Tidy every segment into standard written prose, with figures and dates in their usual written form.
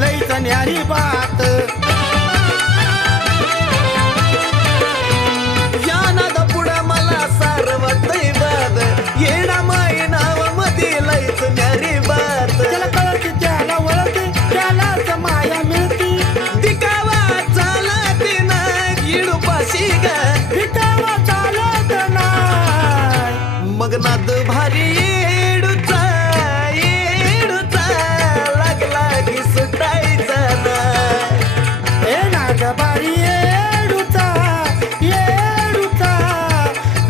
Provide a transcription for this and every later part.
लईच न्यारी बात या नादा पुढे मला सारवतय बाद येडा माई नाव मध्ये लईच न्यारी बात त्याला कळती त्याला वळती त्यालाच माया मिळती दिकावा चालती ना इडूपाशी ग विटावा चालत नाही मग नाद भारी येडूचा लागला की सुटायचा ना ए नाद बारी येडूचा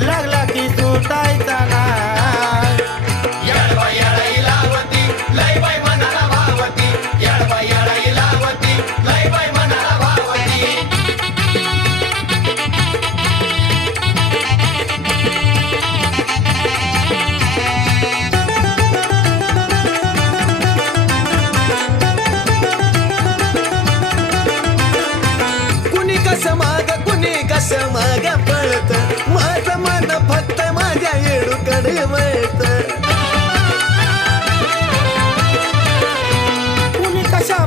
लागला की सुटायचा नाही येडबा येडाई लावती लय बाई मनाला भावती येडबा येडाई लावती लय बाई मनाला भावती कुणी कस माग पळत माझं मन फक्त माझ्या येडूकडे वळत कुणी कशा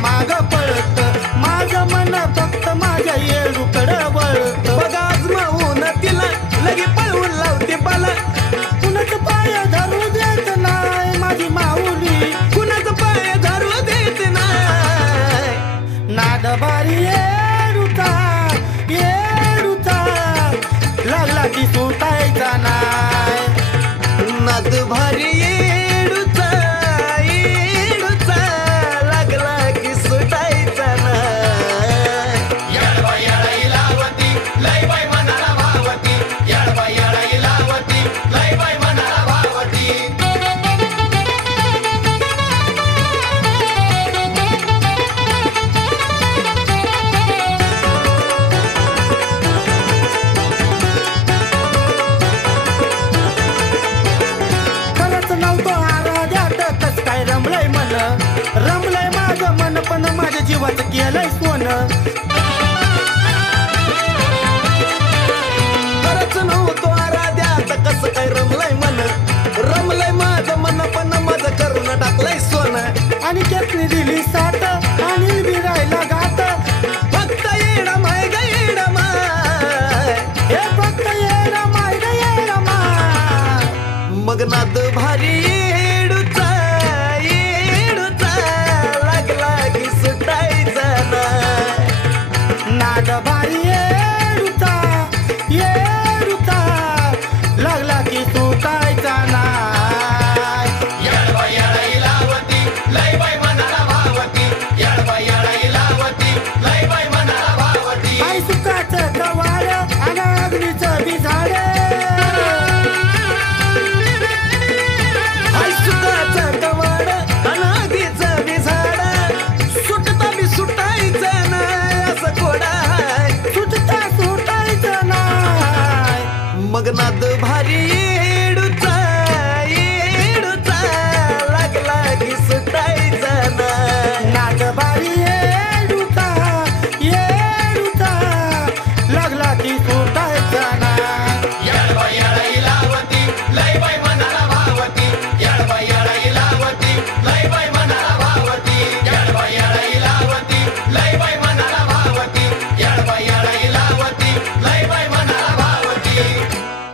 माग पळत माझं मन फक्त माझ्या येडूकडं वळत बघा आजमावून तिला लगे पळवून लावते बाला कुणाचं पाय धरू देत नाही माझी माऊली कुणाचं पाय धरू देत नाही नाद बारी येडूचा लागला की सुटायचा नाही नाद भारी येडूचा लागला की सुटायचा नाही येडबा येडाई लावती लय बाई मनाला भावती येडबा येडाई लावती लय बाई मनाला भावती खरंच नव्हतं आराध्यात कस काय रमलंय माझं मन पण माझ्या जीवाचं केलंय सोनं खरंच नव्हतो आराध्यात कसं काय रमलंय माझं मन पण माझं करून टाकलंय सोनं आणि त्यातनी दिली साथ